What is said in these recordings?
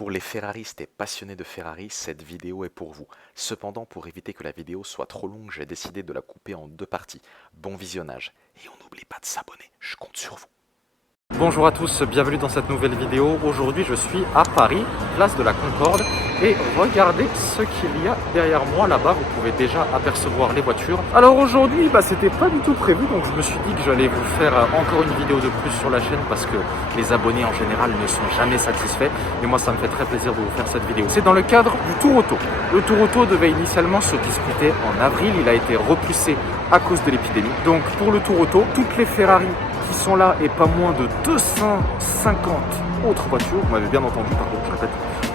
Pour les ferraristes et passionnés de Ferrari, cette vidéo est pour vous. Cependant, pour éviter que la vidéo soit trop longue, j'ai décidé de la couper en deux parties. Bon visionnage. Et on n'oublie pas de s'abonner, je compte sur vous. Bonjour à tous, bienvenue dans cette nouvelle vidéo. Aujourd'hui je suis à Paris, place de la Concorde. Et regardez ce qu'il y a derrière moi là-bas, vous pouvez déjà apercevoir les voitures. Alors aujourd'hui, c'était pas du tout prévu, donc je me suis dit que j'allais vous faire encore une vidéo de plus sur la chaîne parce que les abonnés en général ne sont jamais satisfaits. Et moi ça me fait très plaisir de vous faire cette vidéo. C'est dans le cadre du Tour Auto. Le Tour Auto devait initialement se disputer en avril, il a été repoussé à cause de l'épidémie. Donc pour le Tour Auto, toutes les Ferrari qui sont là et pas moins de 250 autres voitures, vous m'avez bien entendu, pardon, je répète,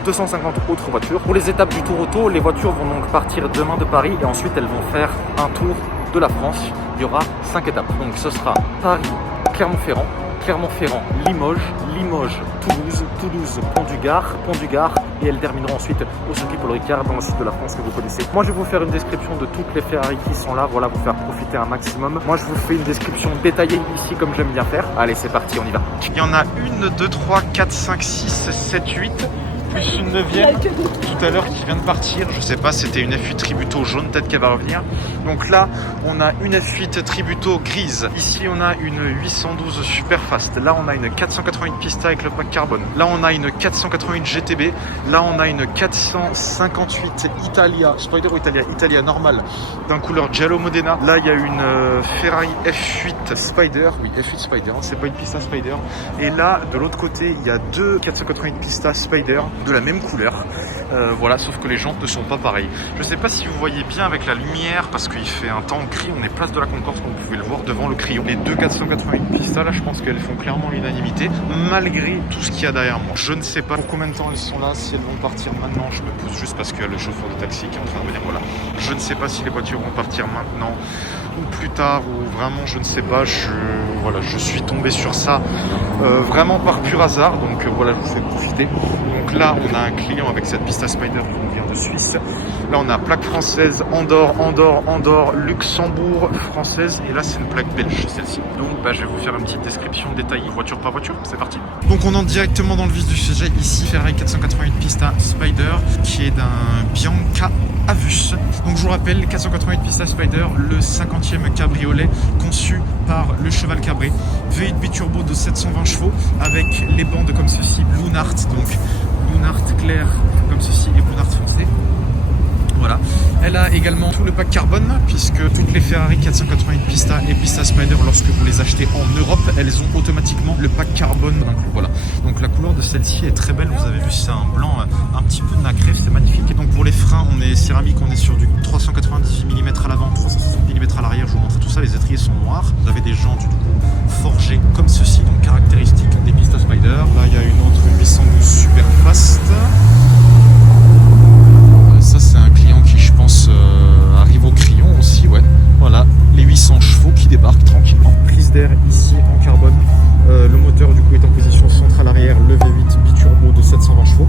250 autres voitures. Pour les étapes du Tour Auto, les voitures vont donc partir demain de Paris et ensuite elles vont faire un tour de la France. Il y aura 5 étapes. Donc ce sera Paris, Clermont-Ferrand, Clermont-Ferrand, Limoges, Limoges, Toulouse, Toulouse, Pont-du-Gard et elles termineront ensuite au circuit Paul Ricard dans le sud de la France que vous connaissez. Moi je vais vous faire une description de toutes les Ferrari qui sont là, voilà, vous faire profiter un maximum. Moi je vous fais une description détaillée ici comme j'aime bien faire. Allez c'est parti, on y va. Il y en a 1, 2, 3, 4, 5, 6, 7, 8. Plus une 9e tout à l'heure qui vient de partir, je sais pas, c'était une F8 Tributo jaune, peut-être qu'elle va revenir. Donc là on a une F8 Tributo grise, ici on a une 812 super fast, là on a une 488 Pista avec le pack carbone, là on a une 488 GTB, là on a une 458 Italia, Spider ou Italia normale d'un couleur Giallo Modena, là il y a une Ferrari F8 Spider, oui F8 Spider, c'est pas une Pista Spider, et là de l'autre côté il y a deux 488 Pista Spider de la même couleur, voilà, sauf que les jantes ne sont pas pareilles. Je sais pas si vous voyez bien avec la lumière parce qu'il fait un temps gris, on est place de la Concorde comme vous pouvez le voir devant le crayon. Les deux 488 Pista là je pense qu'elles font clairement l'unanimité malgré tout ce qu'il y a derrière moi. Je ne sais pas pour combien de temps elles sont là, si elles vont partir maintenant, je me pose juste parce qu'il y a le chauffeur de taxi qui est en train de venir, voilà. Je ne sais pas si les voitures vont partir maintenant ou plus tard ou vraiment je ne sais pas, je suis tombé sur ça vraiment par pur hasard, donc voilà, je vous fais profiter. Donc là on a un client avec cette Pista Spider qui nous vient de Suisse, là on a plaque française, Andorre, Luxembourg française, et là c'est une plaque belge celle-ci. Donc je vais vous faire une petite description détaillée voiture par voiture, c'est parti. Donc on entre directement dans le vif du sujet, ici Ferrari 488 Pista Spider qui est d'un Bianca Avus. Donc je vous rappelle, 488 Pista Spider, le 50e cabriolet conçu par le Cheval Cabré, V8 biturbo de 720 chevaux avec les bandes comme ceci, Blunart, donc Blunart clair comme ceci et Blunart foncé. Voilà. Elle a également tout le pack carbone puisque toutes les Ferrari 488 Pista et Pista Spider, lorsque vous les achetez en Europe, elles ont automatiquement le pack carbone. Donc voilà. Donc la couleur de celle-ci est très belle. Vous avez vu, c'est un blanc un petit peu nacré, c'est magnifique. Et donc pour les freins, on est céramique, on est sur du 398 mm à l'avant, 360 mm à l'arrière. Je vous montre tout ça. Les étriers sont noirs. Vous avez des jantes du coup forgées comme ceci, donc caractéristique des Pista Spider. Là, il y a une autre 812 super fast. Ça c'est un client qui je pense arrive au crayon aussi, ouais. Voilà, les 800 chevaux qui débarquent tranquillement. Prise d'air ici en carbone. Le moteur du coup est en position centrale arrière, le V8 biturbo de 720 chevaux.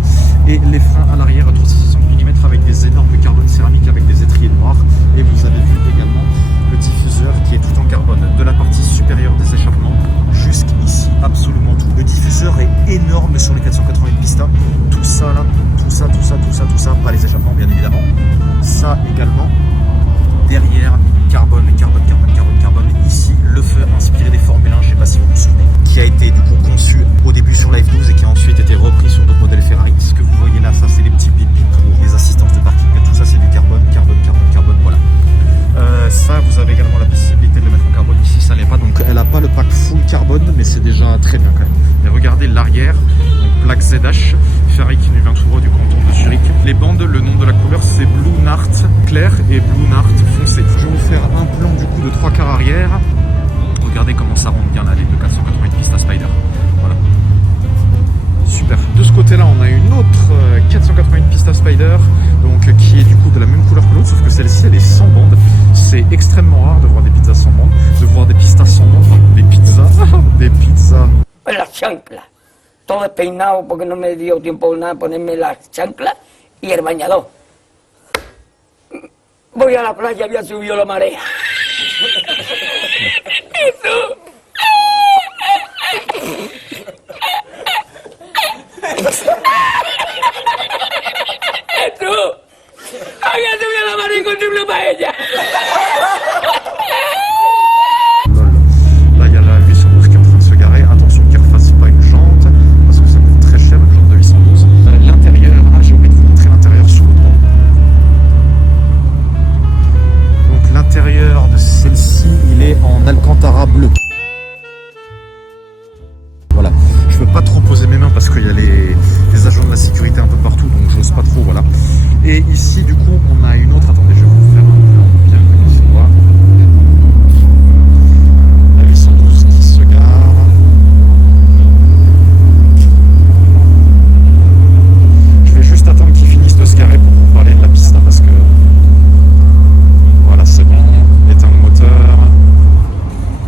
Et les freins à l'arrière 360 mm avec des énormes carbone céramique avec des étriers noirs. Et vous avez vu également le diffuseur qui est tout en carbone. De la partie supérieure des échappements jusqu'ici, absolument tout. Le diffuseur est énorme sur les 488 Pista. Tout ça là, tout ça, pas les échappements bien évidemment. Ça également, derrière, carbone. Ici, le feu inspiré des Formule 1, je ne sais pas si vous vous souvenez, qui a été du coup conçu au début sur la F12 et qui a ensuite été repris sur d'autres modèles Ferrari. Ce que vous voyez là, ça c'est les petits bip pour les assistances de parking. Tout ça c'est du carbone, voilà. Ça, vous avez également la possibilité de le mettre en carbone. Ici, ça n'est pas, donc elle n'a pas le pack full carbone, mais c'est déjà très bien quand même. Et regardez l'arrière, donc plaque ZH, Ferrari qui nous vient tout droit du canton de Zurich. Les bandes, le nom de la couleur, c'est Blunart clair et Blunart foncé. Je vais vous faire un plan du coup de 3 quarts arrière. Regardez comment ça rentre bien là, les deux 488 Pista Spider. Voilà. Super. De ce côté-là, on a une autre 488 Pista Spider, donc qui est du coup de la même couleur que l'autre, sauf que celle-ci, elle est sans bande. C'est extrêmement rare de voir des pizzas sans bande, de voir des pistas sans bande, enfin, des pizzas. Las chanclas, todo despeinado porque no me dio tiempo nada ponerme las chanclas y el bañador. Voy a la playa, había subido la marea. Jesús. Et ici, du coup, on a une autre. Attendez, je vais vous faire un plan bien que tu vois. La 812 qui se gare. Je vais juste attendre qu'ils finissent de se garer pour vous parler de la piste parce que voilà, c'est bon. Éteindre le moteur.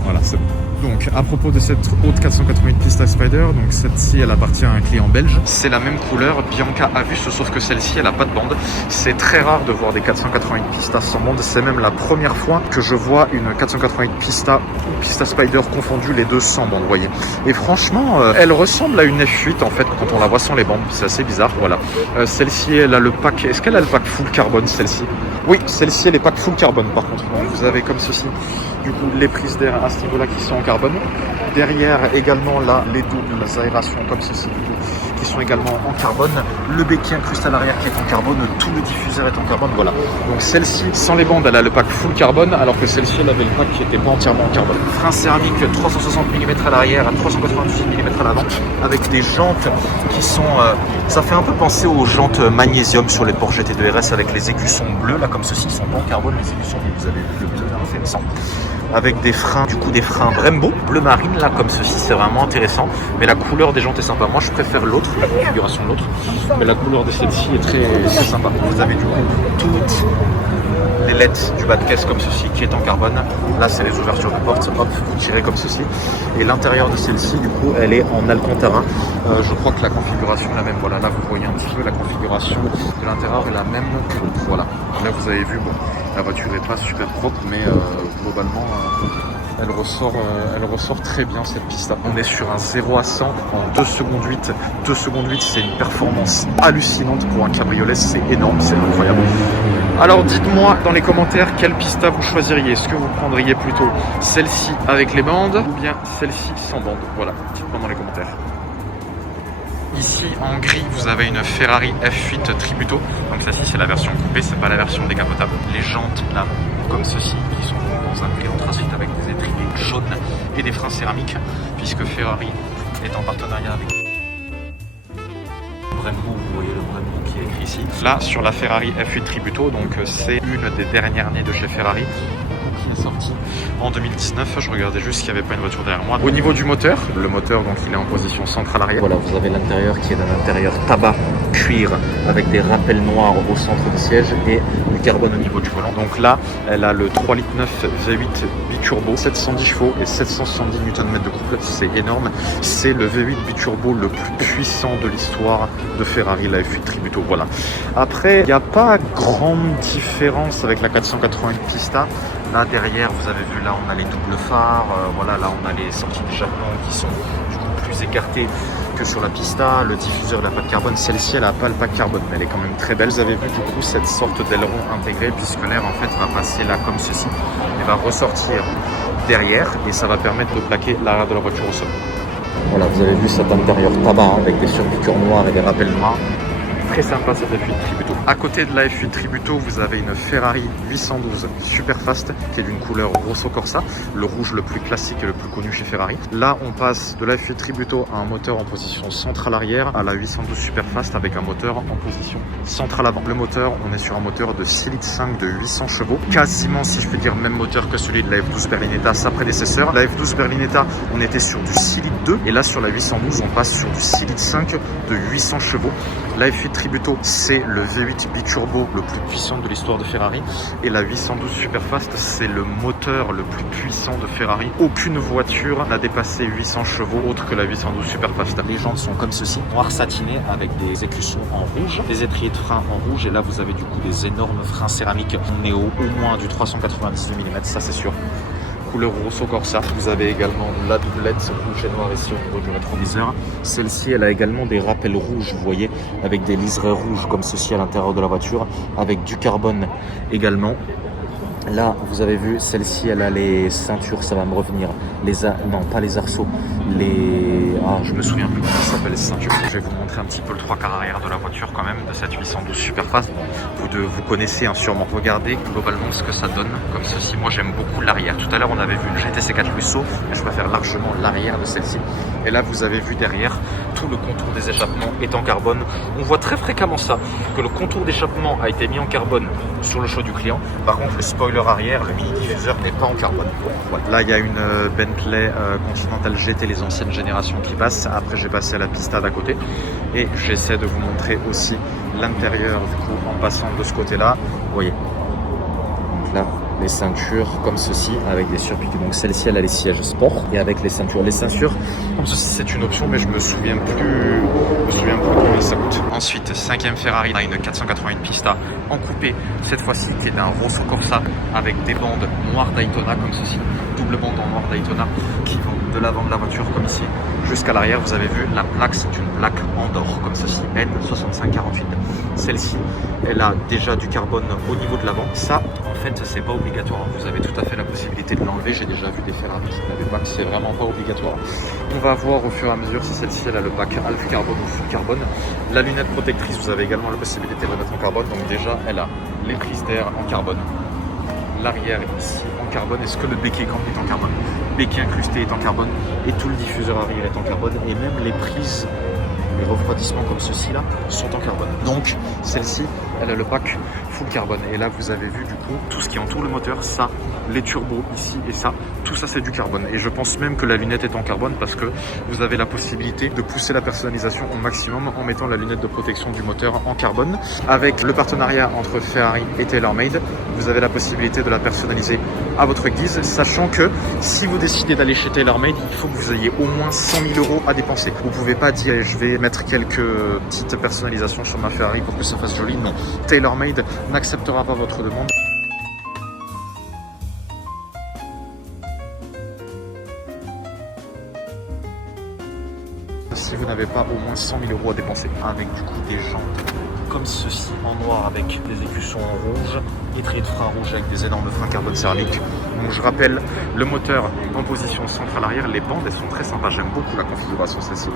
Voilà, c'est bon. Donc, à propos de cette haute 488 Pista Spider, donc celle-ci, elle appartient à un client belge. C'est la même couleur, Bianca Avus, sauf que celle-ci, elle n'a pas de bande. C'est très rare de voir des 488 Pista sans bande. C'est même la première fois que je vois une 488 Pista ou Pista Spider confondues, les deux sans bande, vous voyez. Et franchement, elle ressemble à une F8 en fait quand on la voit sans les bandes. C'est assez bizarre, voilà. Celle-ci, elle a le pack. Est-ce qu'elle a le pack full carbone, celle-ci? Oui, celle-ci, elle est pack full carbone par contre. Donc, vous avez comme ceci. Du coup, les prises d'air à ce niveau-là qui sont en carbone. Derrière, également, là, les doubles aérations comme ceci, du coup, qui sont également en carbone. Le béquet incrusté à l'arrière qui est en carbone. Tout le diffuseur est en carbone, voilà. Donc celle-ci, sans les bandes, elle a le pack full carbone, alors que celle-ci, elle avait le pack qui n'était pas entièrement en carbone. Frein céramique 360 mm à l'arrière, 398 mm à l'avant, avec des jantes qui sont... ça fait un peu penser aux jantes magnésium sur les Porsche GT2 RS avec les écussons bleus, là, comme ceci, ils sont pas en carbone, les écussons, vous avez vu le bleu, là, fait le sang. Avec des freins, du coup des freins Brembo, bleu marine là comme ceci, c'est vraiment intéressant. Mais la couleur des jantes est sympa. Moi je préfère l'autre, la configuration de l'autre. Mais la couleur de celle-ci est très sympa. Vous avez du coup toutes les LED du bas de caisse comme ceci qui est en carbone. Là c'est les ouvertures de porte, hop, vous tirez comme ceci. Et l'intérieur de celle-ci du coup elle est en Alcantara. Je crois que la configuration est la même. Voilà, là vous voyez un petit peu la configuration de l'intérieur est la même que l'autre. Voilà. Là vous avez vu, bon, la voiture n'est pas super propre mais globalement elle ressort très bien cette piste. On est sur un 0 à 100 en 2 secondes 8. 2 secondes 8 c'est une performance hallucinante pour un cabriolet, c'est énorme, c'est incroyable. Alors dites-moi dans les commentaires quelle pista vous choisiriez. Est-ce que vous prendriez plutôt celle-ci avec les bandes ou bien celle-ci sans bande? Voilà, dites-moi dans les commentaires. Ici en gris vous avez une Ferrari F8 Tributo. Donc celle-ci c'est la version coupée, c'est pas la version décapotable. Les jantes là comme ceci qui sont dans un gris anthracite avec des étriers jaunes et des freins céramiques puisque Ferrari est en partenariat avec Brembo, vous voyez le Brembo qui est écrit ici. Là sur la Ferrari F8 Tributo, donc c'est une des dernières nées de chez Ferrari qui est sortie en 2019. Je regardais juste qu'il n'y avait pas une voiture derrière moi. Au niveau du moteur, le moteur donc il est en position centrale arrière. Voilà, vous avez l'intérieur qui est d'un intérieur tabac cuir avec des rappels noirs au centre du siège et du carbone au niveau du volant. Donc là, elle a le 3,9 litres V8 biturbo, 710 chevaux et 770 Nm de couple. C'est énorme. C'est le V8 biturbo le plus puissant de l'histoire de Ferrari, la F8 Tributo. Voilà. Après, il n'y a pas grande différence avec la 488 Pista. Là derrière, vous avez vu, là on a les doubles phares, voilà, là on a les sorties d'échappement qui sont du coup plus écartées que sur la Pista. Le diffuseur n'a pas de carbone, celle-ci elle n'a pas le pack carbone, mais elle est quand même très belle. Vous avez vu du coup cette sorte d'aileron intégré puisque l'air en fait va passer là comme ceci et va ressortir derrière et ça va permettre de plaquer l'arrière de la voiture au sol. Voilà, vous avez vu cet intérieur tabac avec des surpiqûres noires et des rappels noirs. Très sympa cette F8 Tributo. À côté de la F8 Tributo, vous avez une Ferrari 812 Superfast qui est d'une couleur Rosso Corsa, le rouge le plus classique et le plus connu chez Ferrari. Là, on passe de la F8 Tributo à un moteur en position centrale arrière à la 812 Superfast avec un moteur en position centrale avant. Le moteur, on est sur un moteur de 6,5 litres de 800 chevaux, quasiment, si je peux dire, même moteur que celui de la F12 Berlinetta, sa prédécesseur. La F12 Berlinetta, on était sur du 6 litres 2 et là sur la 812, on passe sur du 6,5 litres de 800 chevaux. La F8 Tributo, c'est le V8 biturbo le plus puissant de l'histoire de Ferrari. Et la 812 Superfast, c'est le moteur le plus puissant de Ferrari. Aucune voiture n'a dépassé 800 chevaux autre que la 812 Superfast. Les jantes sont comme ceci, noir satiné avec des écussons en rouge, des étriers de frein en rouge. Et là, vous avez du coup des énormes freins céramiques. On est au moins du 398 mm, ça c'est sûr. Couleur Rosso Corsa. Vous avez également la doublette rouge et noir ici au niveau du rétroviseur. Celle-ci, elle a également des rappels rouges, vous voyez, avec des liserés rouges comme ceci à l'intérieur de la voiture, avec du carbone également. Là, vous avez vu, celle-ci, elle a les ceintures, ça va me revenir. Non, pas les arceaux. Je me souviens plus comment ça s'appelle, les ceintures. Je vais vous montrer un petit peu le 3/4 arrière de la voiture quand même, de cette 812 Superfast. Vous connaissez sûrement. Regardez globalement ce que ça donne, comme ceci. Moi, j'aime beaucoup l'arrière. Tout à l'heure, on avait vu une GTC 4 Lusso, mais je préfère largement l'arrière de celle-ci. Et là, vous avez vu derrière tout le contour des échappements est en carbone. On voit très fréquemment ça, que le contour d'échappement a été mis en carbone sur le choix du client. Par contre, le spoiler arrière, le mini diffuseur n'est pas en carbone. Voilà. Là, il y a une Bentley Continental GT, les anciennes générations qui passent. Après, j'ai passé à la pista d'à côté et j'essaie de vous montrer aussi l'intérieur du coup en passant de ce côté-là. Vous voyez. Donc là, les ceintures comme ceci avec des surpiqûres. Donc celle-ci elle a les sièges sport et avec les ceintures. Les ceintures comme ceci c'est une option mais je me souviens plus combien ça coûte. Ensuite 5e Ferrari, on a une 481 Pista en coupé cette fois-ci qui est un Rosso Corsa avec des bandes noires Daytona comme ceci. Double bande en noir Daytona qui vont de l'avant de la voiture comme ici jusqu'à l'arrière. Vous avez vu la plaque, c'est une plaque en or comme ceci, N6548. Celle-ci elle a déjà du carbone au niveau de l'avant. Ça en fait c'est pas obligatoire, vous avez tout à fait la possibilité de l'enlever. J'ai déjà vu des Ferrari qui n'avaient pas, c'est vraiment pas obligatoire. On va voir au fur et à mesure si celle-ci elle a le pack half carbone ou full carbone. La lunette protectrice, vous avez également la possibilité de la mettre en carbone. Donc déjà elle a les prises d'air en carbone, l'arrière ici en carbone. Est-ce que le béquet est en carbone? Béquet incrusté est en carbone et tout le diffuseur arrière est en carbone et même les prises, les refroidissements comme ceci là sont en carbone. Donc celle-ci elle a le pack full carbone et là vous avez vu du coup tout ce qui entoure le moteur, ça, les turbos ici et ça, tout ça c'est du carbone et je pense même que la lunette est en carbone parce que vous avez la possibilité de pousser la personnalisation au maximum en mettant la lunette de protection du moteur en carbone. Avec le partenariat entre Ferrari et TaylorMade, vous avez la possibilité de la personnaliser à votre guise, sachant que si vous décidez d'aller chez TaylorMade, il faut que vous ayez au moins 100 000 € à dépenser. Vous pouvez pas dire je vais mettre quelques petites personnalisations sur ma Ferrari pour que ça fasse joli, non. TaylorMade n'acceptera pas votre demande. Si vous n'avez pas au moins 100 000 € à dépenser, avec du coup des jantes comme ceci en noir avec des écussons en rouge, étrier de frein rouge avec des énormes freins carbone céramique. Donc je rappelle le moteur en position centrale arrière, les bandes elles sont très sympas, j'aime beaucoup la configuration celle-ci.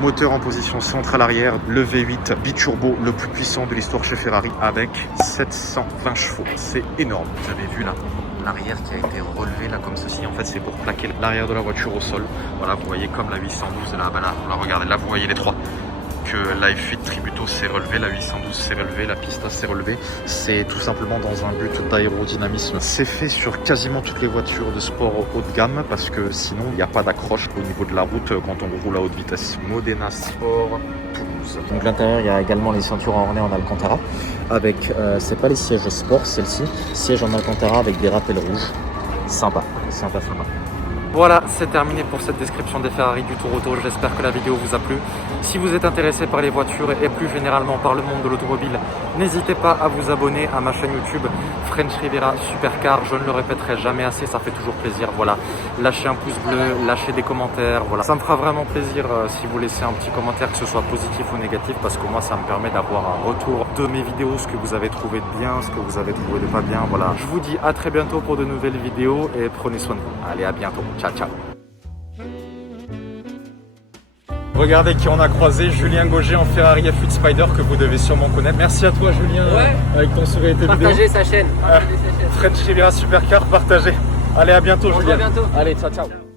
Moteur en position centrale arrière, le V8 biturbo le plus puissant de l'histoire chez Ferrari avec 720 chevaux, c'est énorme. Vous avez vu là l'arrière qui a été relevé là comme ceci, en fait c'est pour plaquer l'arrière de la voiture au sol. Voilà, vous voyez comme la 812 là, là regardez, là vous voyez les trois. Que la F8 Tributo s'est relevée, la 812 s'est relevée, la Pista s'est relevée. C'est tout simplement dans un but d'aérodynamisme. C'est fait sur quasiment toutes les voitures de sport haut de gamme parce que sinon il n'y a pas d'accroche au niveau de la route quand on roule à haute vitesse. Modena Sport Toulouse. Donc l'intérieur il y a également les ceintures ornées en Alcantara avec, c'est pas les sièges sport celle-ci, sièges en Alcantara avec des rappels rouges. Sympa, sympa, sympa. Voilà, c'est terminé pour cette description des Ferrari du Tour Auto. J'espère que la vidéo vous a plu. Si vous êtes intéressé par les voitures et plus généralement par le monde de l'automobile, n'hésitez pas à vous abonner à ma chaîne YouTube French Riviera Supercar. Je ne le répéterai jamais assez, ça fait toujours plaisir. Voilà, lâchez un pouce bleu, lâchez des commentaires. Voilà, ça me fera vraiment plaisir si vous laissez un petit commentaire, que ce soit positif ou négatif, parce que moi ça me permet d'avoir un retour de mes vidéos, ce que vous avez trouvé de bien, ce que vous avez trouvé de pas bien. Voilà, je vous dis à très bientôt pour de nouvelles vidéos et prenez soin de vous. Allez, à bientôt. Ciao, ciao. Regardez qui on a croisé, Julien Gauger en Ferrari F8 Spider que vous devez sûrement connaître. Merci à toi Julien, avec ton sourire et tes vidéos. Partagez sa chaîne. French Riviera Supercar, partagez. Allez, à bientôt Julien. À bientôt. Allez, ciao ciao.